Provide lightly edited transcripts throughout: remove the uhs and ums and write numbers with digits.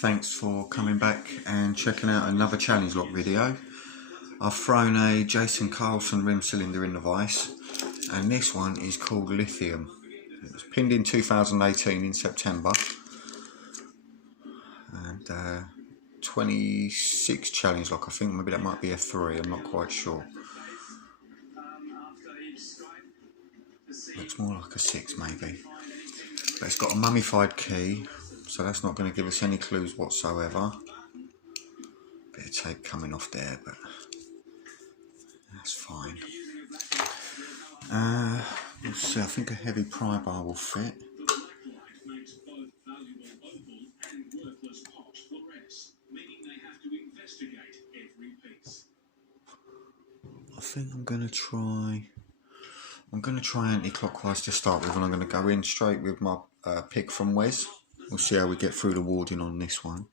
Thanks for coming back and checking out another challenge lock video. I've thrown a Jason Carlson rim cylinder in the vise, and this one is called Lithium. It was pinned in 2018 in September, and 26 challenge lock. I think maybe that might be a 3, I'm not quite sure. Looks more like a 6 maybe. But it's got a mummified key, so that's not going to give us any clues whatsoever. Bit of tape coming off there, but that's fine. We'll see. I think a heavy pry bar will fit. I think I'm going to try anti-clockwise to start with, and I'm going to go in straight with my pick from Wes. We'll see how we get through the warding on this one.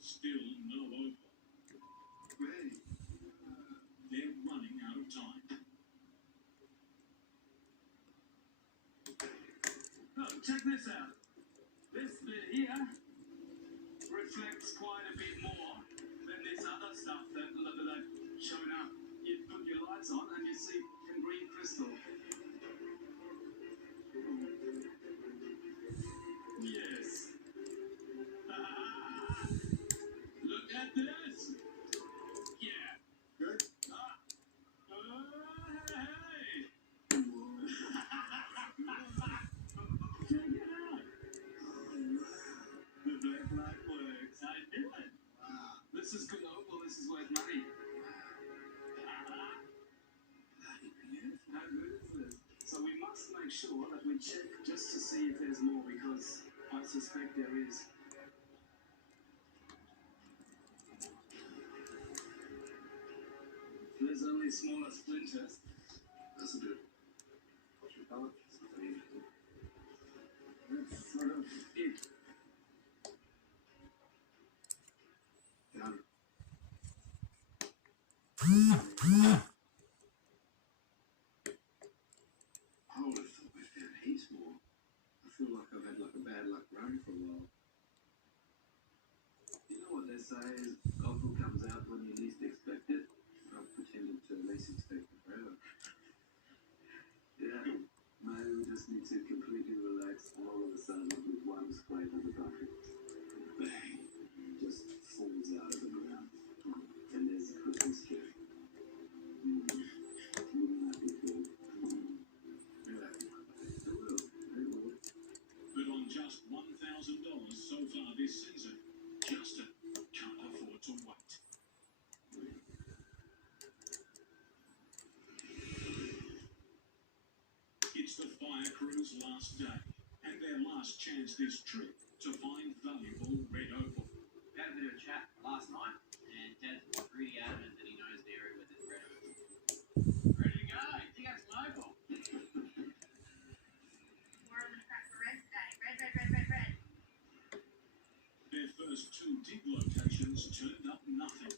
Still no over. They're running out of time. Oh, check this out. This bit here reflects quite a bit more than this other stuff that I've shown up. You put your lights on and you see green crystal. Yes. Look at this. Yeah. Good. Hey. Check it out. The black light works. I knew it. This is good opal. This is worth money. How good is this? So we must make sure that we check just to see if there's more, because I suspect there is. There's only smaller splinters. That's a bit. What's your palette? That's sort of it. Done. I would have thought we found heaps more. I feel like I've had like a bad luck run for a while. You know what they say is opal comes out when you least expect it. I've pretended to least expect it forever. Yeah, maybe we just need to completely relax all of a sudden with one scrape of the bucket. Bang! Just falls out of the ground. And there's a Christmas tree. Wouldn't that be cool? Yeah, it will. It will. But on just $1,000 so far this season, Justin can't afford to wait. It's the fire crew's last day, and their last chance this trip to find valuable red opal. We had a bit of a chat last night, and Dad's pretty adamant that he knows the area where there's red opal. Ready to go? You think that's an opal? We're on the track for red today. Red. Their first 2 dig locations turned up nothing.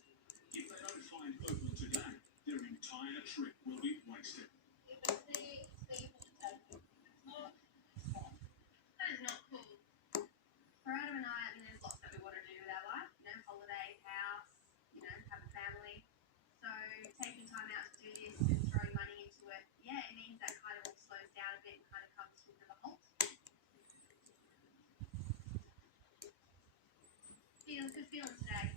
If they don't find opal today, their entire trip will be wasted. That is not cool. For Adam and I, there's lots that we want to do with our life. Holiday, house, have a family. So taking time out to do this and throwing money into it, it means that kind of all slows down a bit and kind of comes to a bit of a halt. Good feeling today.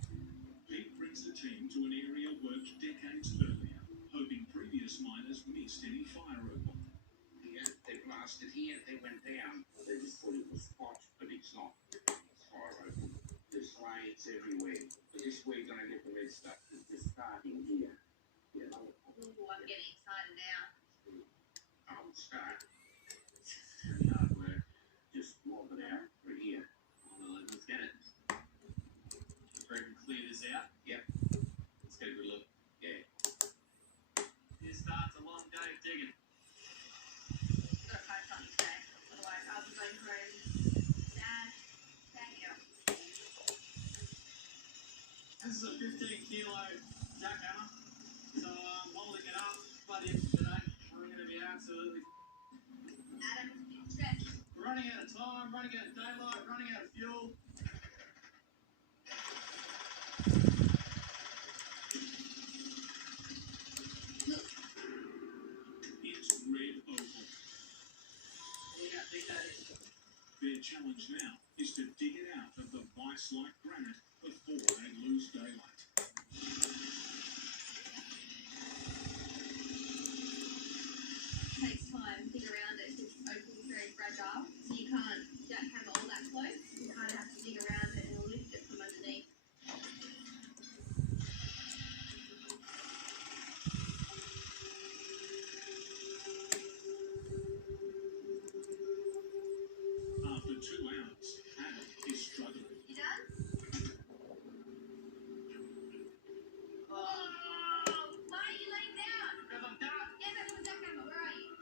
Pete brings the team to an area worked decades earlier, hoping previous miners missed any fire opal. Yeah, they blasted here, they went down. They just thought it was spot, but it's not. It's fire opal. There's slates everywhere. But this we're going to get the red stuff. It's just starting here. Ooh, I'm getting excited now. I would start. It's pretty hard work. Just lob it out right here. Well, let's get it. Ready to clear this out? Yep. Let's get a good look. Yeah. Here starts a long day of digging. Got a fire truck This is a 15-kilo jackhammer, so I'm holding it up. But if today we're going to be absolutely running out of time, running out of daylight, running out of fuel. It's red opal. Their challenge now is to dig it out of the vice-like granite before they lose daylight. Takes time, dig around it, because opal's very fragile, so you can't jackhammer all that close. You kind of have to dig around it and lift it from underneath. After 2 hours, Adam is struggling. You done? Oh, why are you laying down? Because I'm done. Get back to the jackhammer, where are you?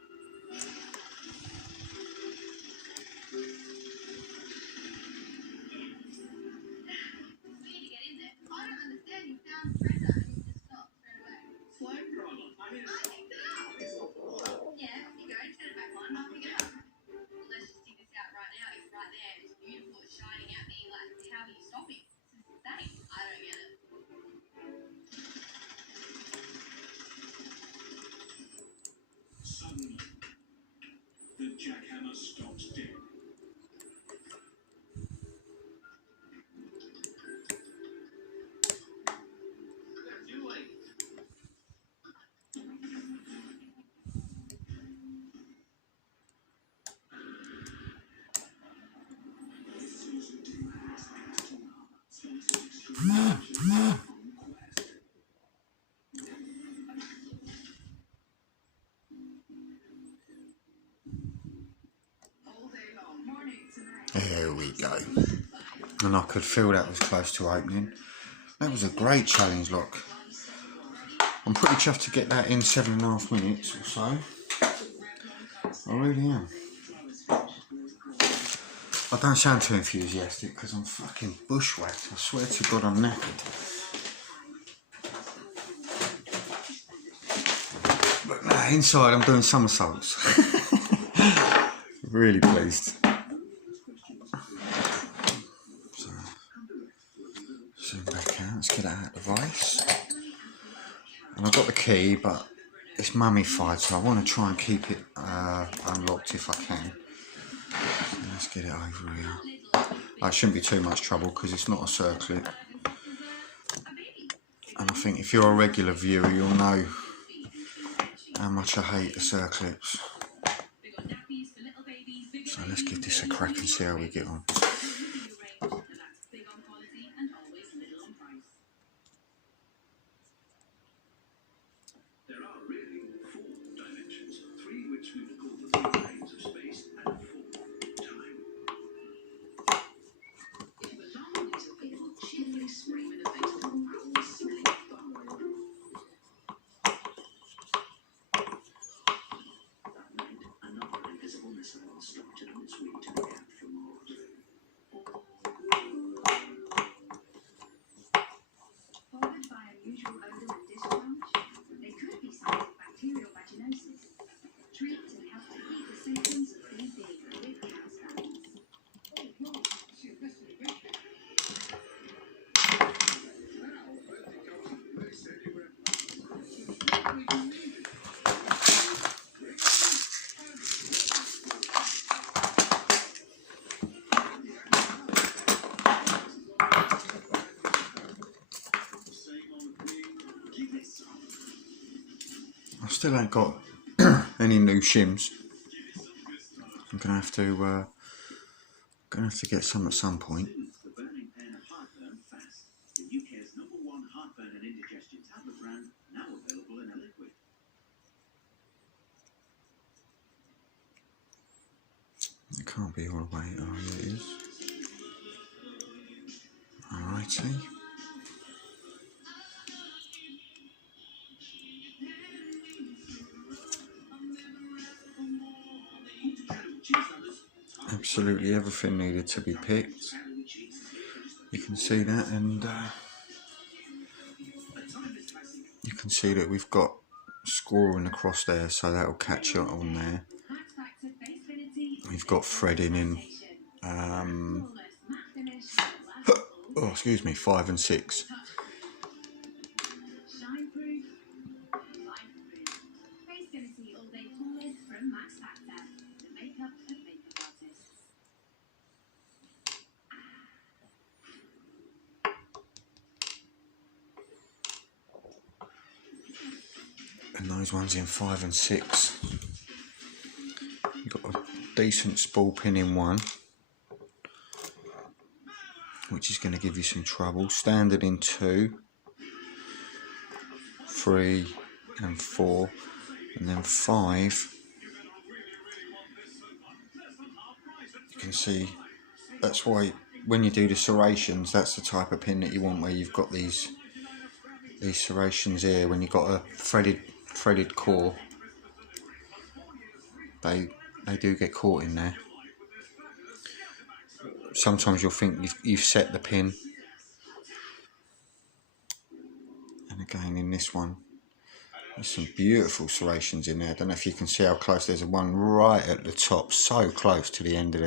We need to get in there. I don't understand. You found treasure and you just stopped straight away. Slave driver. I mean, I picked it up. Yeah, off you go. Turn it back on. I'll pick it up. Well, let's just dig this out right now. It's right there. It's beautiful. It's shining at me. Like, how are you stopping? This is insane. I don't get it. Suddenly, the jackhammer stops dead. fueling. All day long. Morning tonight. There we go. And I could feel that was close to opening. That was a great challenge, look. I'm pretty chuffed to get that in 7.5 minutes or so. I really am. I don't sound too enthusiastic because I'm fucking bushwhacked. I swear to God I'm knackered. But no, inside I'm doing somersaults. Really pleased. So, zoom back out, let's get it out of the vice. And I've got the key, but it's mummified, so I want to try and keep it unlocked if I can. So let's get it over here. It shouldn't be too much trouble because it's not a circlet. And I think if you're a regular viewer, you'll know how much I hate the circlets. So let's give this a crack and see how we get on. There are really 4 dimensions, 3 which we would call the 3 planes of space and 4 time. If the alarm is available, cheerfully scream in the face of a foul-smelling bum. That night, another invisible missile started on its way to the camp from Mars. Followed by unusual odor and discharge, there could be signs of bacterial vaginosis. Treat and help to heal the symptoms of BV with cow's gums. I still ain't got any new shims. I'm gonna have to get some at some point. The burning pain of heartburn fast. The UK's #1 heartburn and indigestion tablet brand, now available in a liquid. It can't be all the way. Oh, yeah, it is. Alrighty. Absolutely everything needed to be picked. You can see that, and can see that we've got scoring across there, so that'll catch it on there. We've got threading in, oh, excuse me, 5 and 6. And those ones in 5 and 6. You've got a decent spool pin in one, which is going to give you some trouble. Standard in 2, 3 and 4, and then 5. You can see that's why when you do the serrations, that's the type of pin that you want, where you've got these serrations here. When you've got a threaded core, they do get caught in there. Sometimes you'll think you've set the pin, and again in this one there's some beautiful serrations in there. I don't know if you can see how close. There's one right at the top, so close to the end of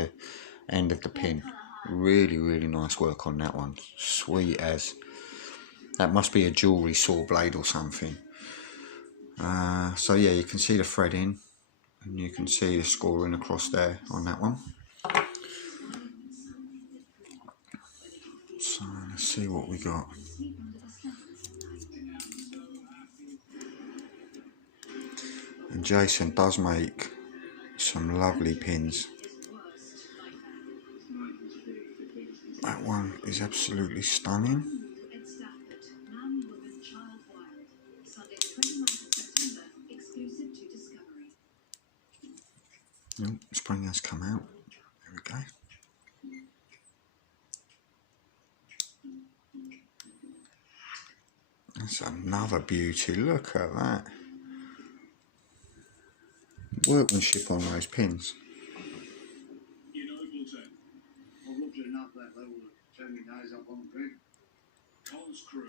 the pin. Really nice work on that one, sweet as. That must be a jewellery saw blade or something. So yeah, you can see the threading, and you can see the scoring across there on that one. So let's see what we got. And Jason does make some lovely pins. That one is absolutely stunning. Oh, spring has come out. There we go. That's another beauty. Look at that. Workmanship on those pins.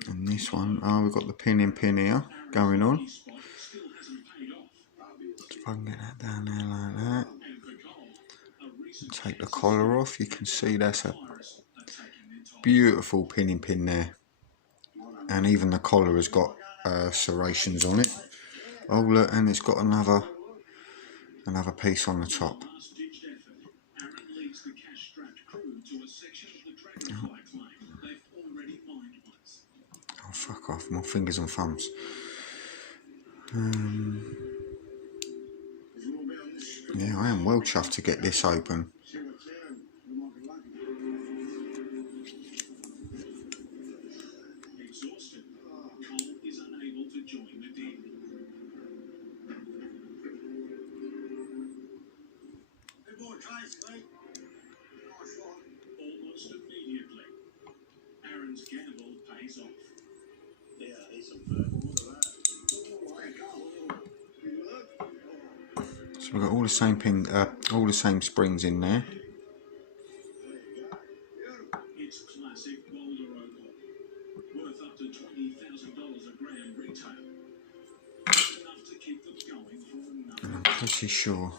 And this one, oh, we've got the pin in pin here going on. If I can get that down there like that. And take the collar off, you can see that's a beautiful pin in pin there. And even the collar has got serrations on it. Oh look, and it's got another piece on the top. Oh fuck off, more fingers and thumbs. Yeah, I am well chuffed to get this open. Almost immediately, Aaron's gamble pays off. Yeah, he's a verbal So we've got all the same pin, all the same springs in there. It's classic boulder opal, worth up to $20,000 a gram retail. Enough to keep them going for another. And I'm pretty sure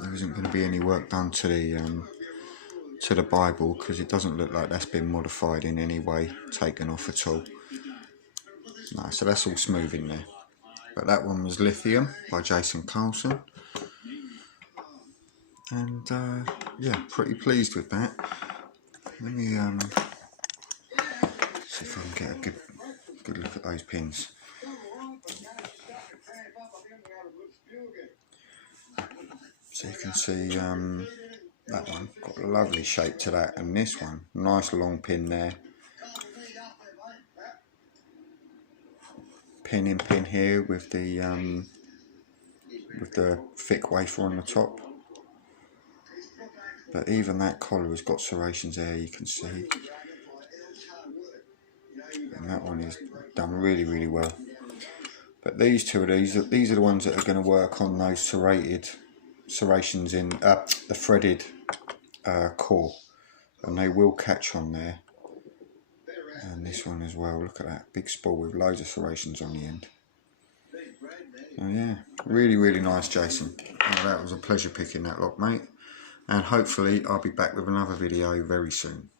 there isn't going to be any work done to the Bible, because it doesn't look like that's been modified in any way, taken off at all. No, so that's all smooth in there. But that one was Lithium by Jason Carlson. And yeah, pretty pleased with that. Let me see if I can get a good look at those pins. So you can see that one got a lovely shape to that, and this one, nice long pin there. Pin in pin here with the thick wafer on the top. But even that collar has got serrations there, you can see. And that one is done really well. But these two of these are the ones that are going to work on those serrations in the threaded core, and they will catch on there. And this one as well, look at that big spool with loads of serrations on the end. So yeah, really nice, Jason. Oh, that was a pleasure picking that lock, mate. And hopefully I'll be back with another video very soon.